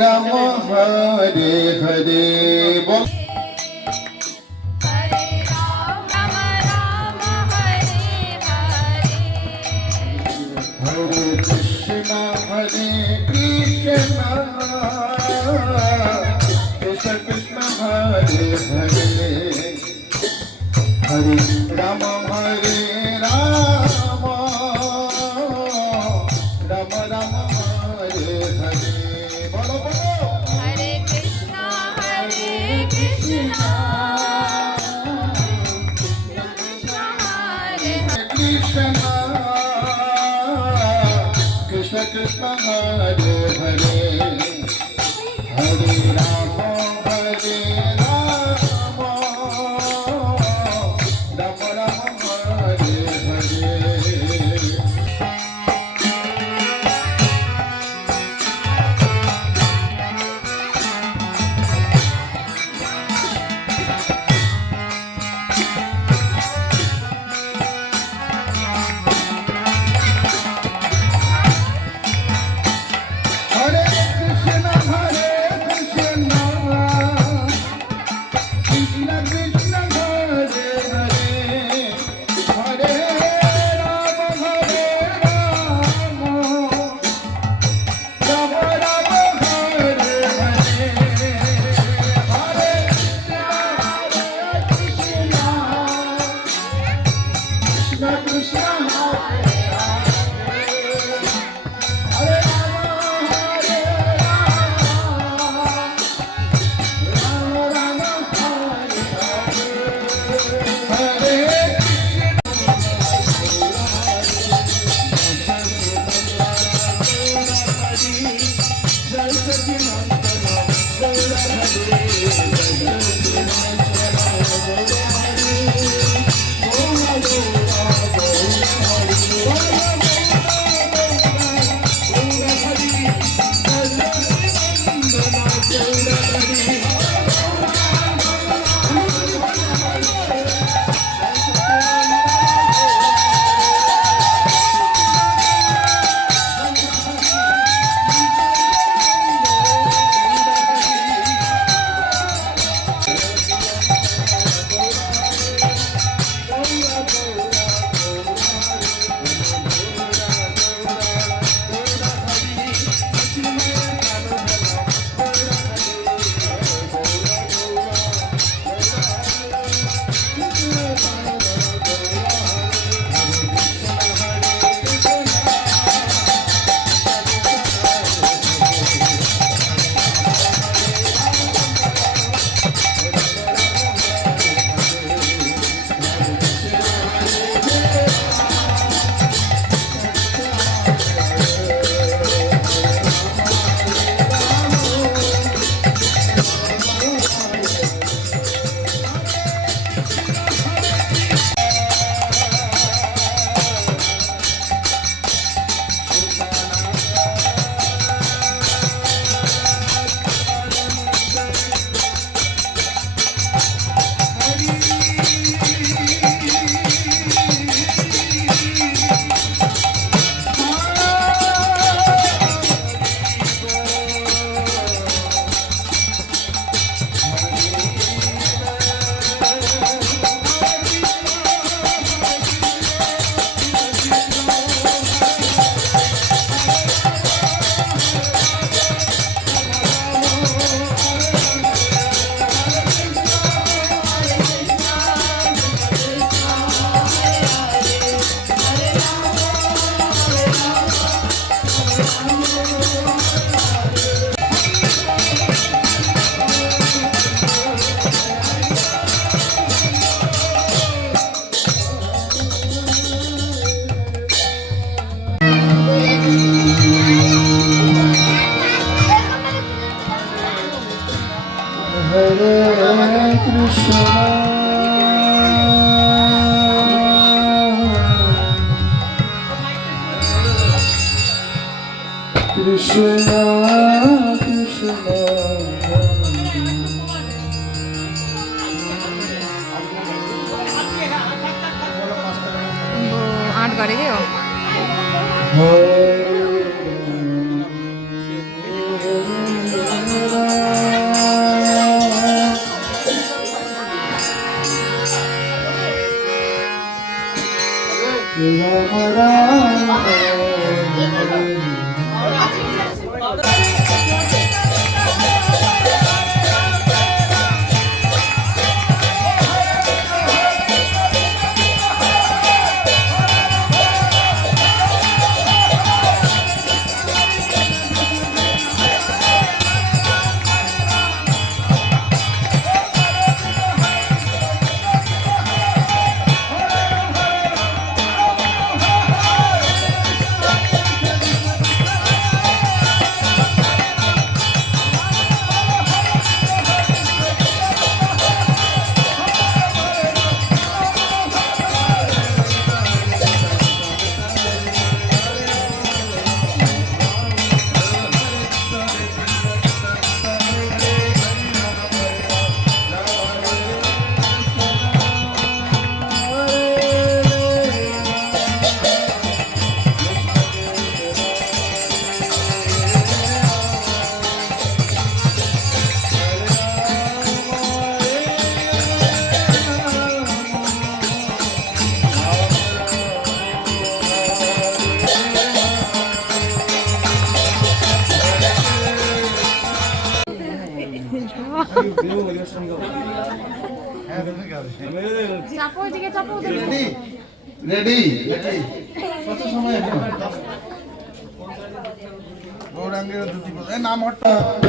রাম হরে হরে বল হরে কৃষ্ণ কৃষ্ণ কৃষ্ণ হরে হরে হরে রাম রাম রাম হরে হরে বলো বলো হরে কৃষ্ণ কৃষ্ণ কৃষ্ণ হরে Krishna Krishna Krishna Hare Hare Hare Ram Ram Ram Hare Hare Hare Krishna Krishna Krishna Hare Hare Hare Ram Ram Ram Hare Hare Hare Krishna Krishna Krishna Hare Hare Krishna Krishna आठ बारे गए हो Hare राम राम চাপো এদিকে চাপো রেডি রেডি কত সময় এখন গৌরাঙ্গের দুটি নাম হঠাৎ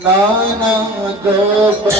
नाना गोपा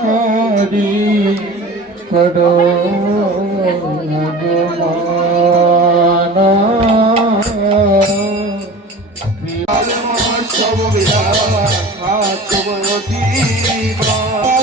করি করো ভগবান সব বিধান সব জীবন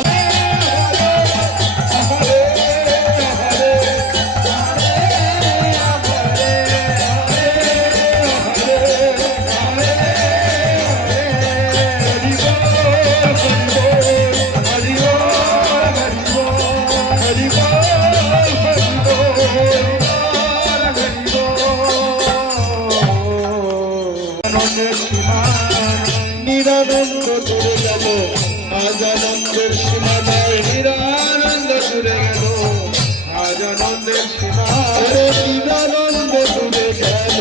নিরানন্দ দূরে গেল আজ আনন্দের সীমা নাই নিরানন্দ দূরে গেল আজ আনন্দের সীমা নিরানন্দ দূরে গেল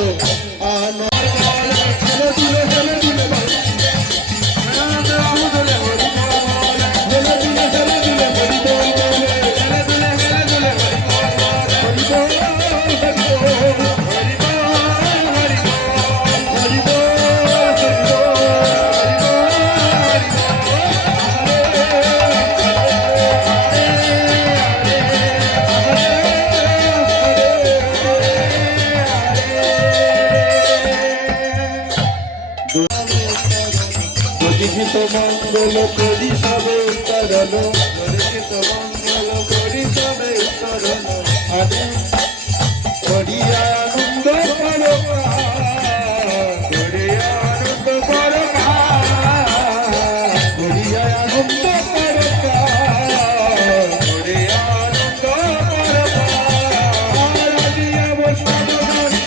পরিচিত মঙ্গল করি সবে তরল পরিচিত মঙ্গল করি সবে তরল আরে করিয়া আনন্দ করো করিয়া আনন্দ করো করিয়া আনন্দ করো করিয়া আনন্দ করো দিয়া বসব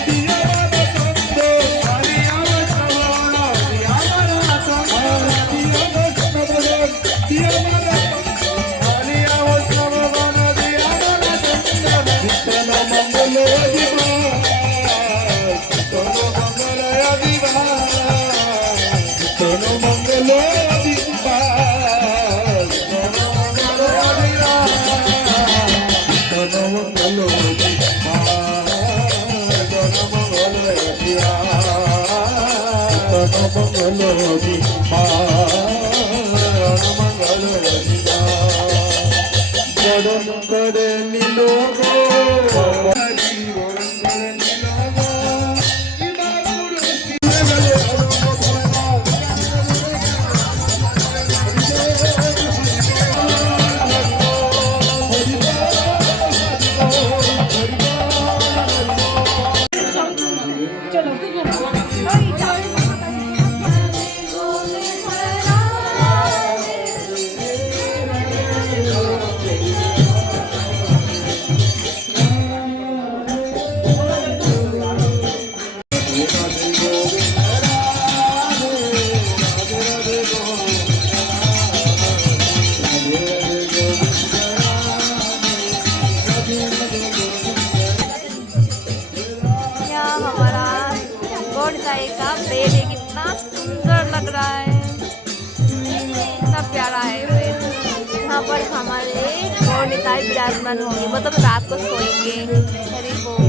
দিয়া বসন্ত দিয়া বরণ করে নিল का पेड़ है, कितना सुंदर लग रहा है, कितना प्यारा है पेड़। यहाँ पर हमारे गौर निताई विराजमान होंगे, मतलब रात को सोएंगे। हरि बोल।